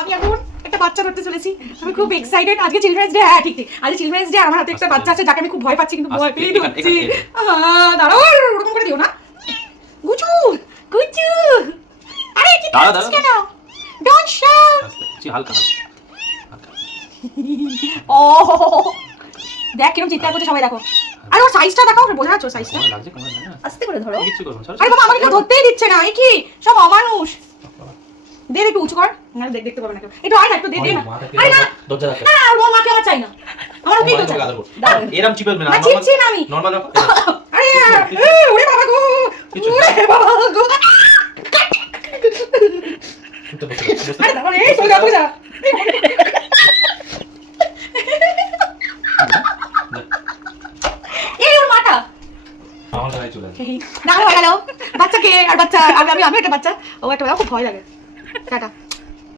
আমি এখন একটা বাচ্চা ধরতে চলেছি, আমি খুব এক্সাইটেড। আজকে চিলড্রেন্স ডে। হ্যাঁ ঠিক ঠিক, আজকে চিলড্রেন্স ডে। আমার হাতে একটা বাচ্চা আছে যাকে আমি খুব ভয় পাচ্ছি, কিন্তু ভয় পেয়ে ধরছি। দাঁড়াও, ওরকম করে দিও না। গুচু গুচু, আরে কি করছিস কেন? Don't shout. হালকা ও দেখ কিরকম চিৎকার করছে সবাই, দেখো। আরে ওর সাইজটা দেখাও, বোঝা যাচ্ছে সাইজটা। লাগছে কেমন না? আস্তে করে ধরো। কিছু করো না। আরে বাবা, আমাকে কেউ ধরতেই দিচ্ছে না। এই কি সব অমানুষ। দে একটু উঁচু কর, না দেখতে পাবে না কেউ। একটু আয় না, একটু দে দে না। আরে না দরজা রাখো। না, আর ওর মাকে আমার চাই না, আমার ওকেই তো চাই। এরকম চিপে না, না চিপছি না আমি। নরমাল রাখো। আরে ওরে বাবা গো, ওরে বাবা গো। আরে দাঁড়া রে, চলে যা চলে যা। এই ওর মাটা আমার গায়ে চলে আসে। না হয়ে গেল। বাচ্চাকে আর বাচ্চা, আমি একটা বাচ্চা, ও একটা, খুব ভয় লাগে। টাটা।